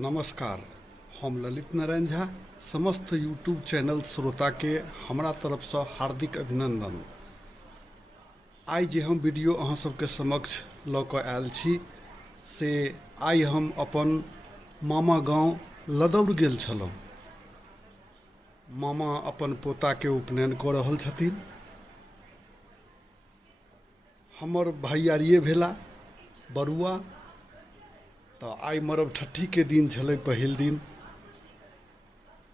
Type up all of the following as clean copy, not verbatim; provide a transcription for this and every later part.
नमस्कार। हम ललित नारायण झा समस्त यूट्यूब चैनल श्रोता के हमरा तरफ से हार्दिक अभिनंदन। आई जे हम वीडियो अहाँ सबके समक्ष लऽ कऽ आयल छी से आई हम अपन मामा गांव लदौर गेल छलहुँ। मामा अपन पोता के उपनयन कऽ रहल छथिन। हमर भैयारिए भेला बरुआ। तो आई मरब ठट्ठी के दिन छलै पहिल दिन।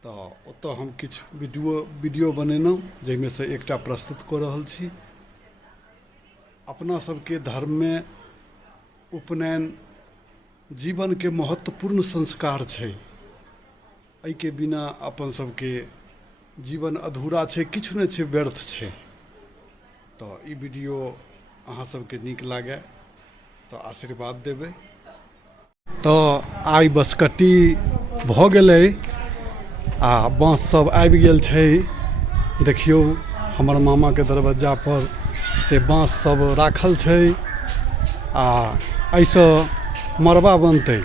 तो ओतऽ हम किछु वीडियो बनेलहुँ जाहिमे से एकटा प्रस्तुत कऽ रहल छी। अपना सबके धर्म में उपनयन जीवन के महत्वपूर्ण संस्कार छै। एहि के बिना अपन सबके जीवन अधूरा छै, किछु नहि छै, व्यर्थ छै। तो ई वीडियो अहाँ सबके नीक लागे तो आशीर्वाद देबै। तो आई बसकट्टी भऽ गेलै आ बाँस सब आबि गेल छै। देखियौ हमर मामा के दरवाजा पर से बाँस सब राखल छै आ एहिसँ मरबा बनतै।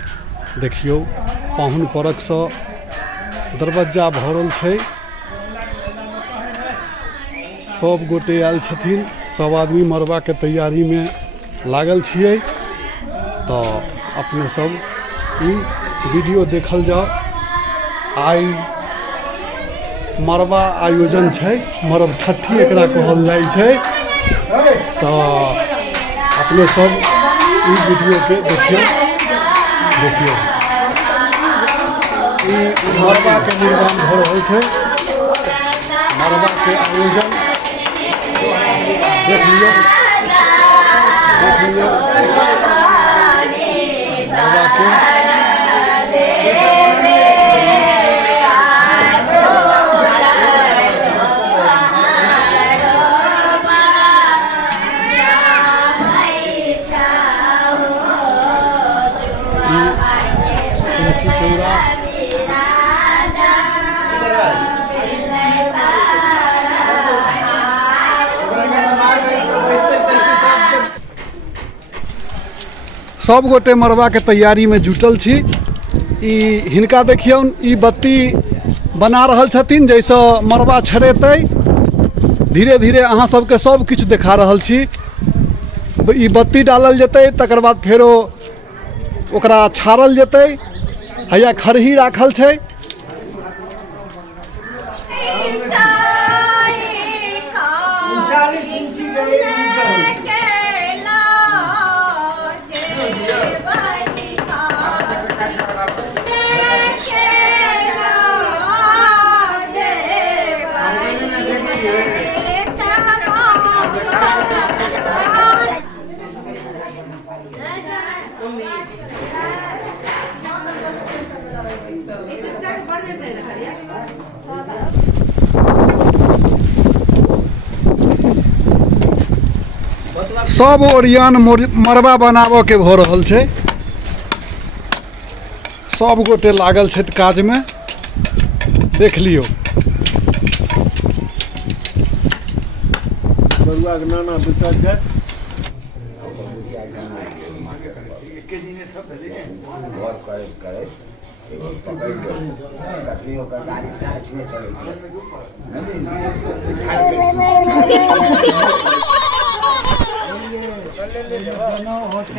देखियौ पाहुन परख सँ दरवाजा भरल छै। सब गोटे आयल छथिन, सब आदमी मरबा के तैयारी में लागल छियै। तो अपने सब ई वीडियो देखल जाओ। आई मरबा आयोजन छै, मरब ठट्ठी एकरा कहल जाइ छै। तो अपने सब ई वीडियो के देखियो। ई मरबा के निर्माण भऽ रहल छै, मरबा के आयोजन देख लियो मरबा के। सब गोटे मरबा के तैयारी में जुटल छी। ई हिनका देखियौन, ई बत्ती बना रहल छथिन जैसे मरबा छड़ेतै। धीरे धीरे अहाँ सबके सब किछु देखा रहल छी। ई बत्ती डालल जेतै, तकर बाद फेरो ओकरा छाड़ल जेतै। हैया खरही राखल छै। सब ओरियान मरबा बनाबऽ के भऽ रहल छै। सब गोटे लागल छथि काज में, देख लियौ। बरुआ के नाना दूटा घर करैत पकड़ि गेल। तखनी ओकर गाड़ी साठिमे चलै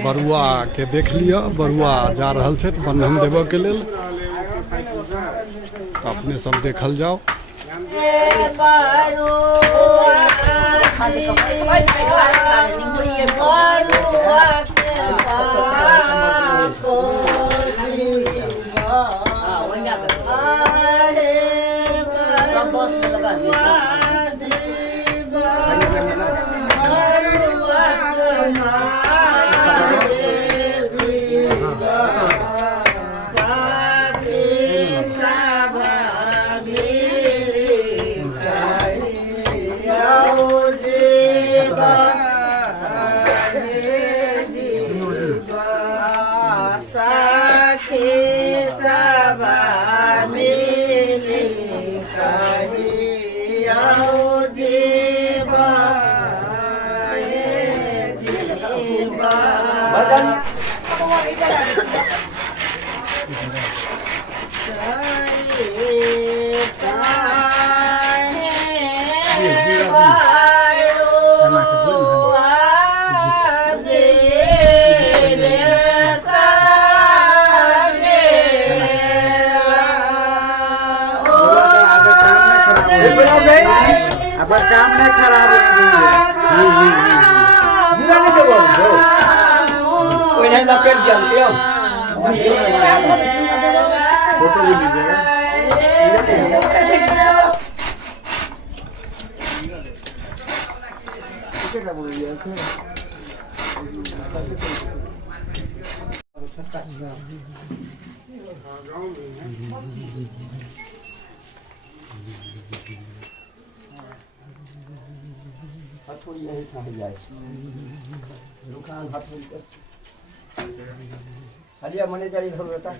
बरुआ के देख लिया। बरुआ जा रहल छथि बंधन देबऽ के लेल। तो अपने सब देखल जाओ। अब काम नहीं खराब नहीं देबो कोई नहीं लपेट दिया क्यों फोटो भी लीजिएगा दुकान हाथ में हलिया मने जारी घर रहता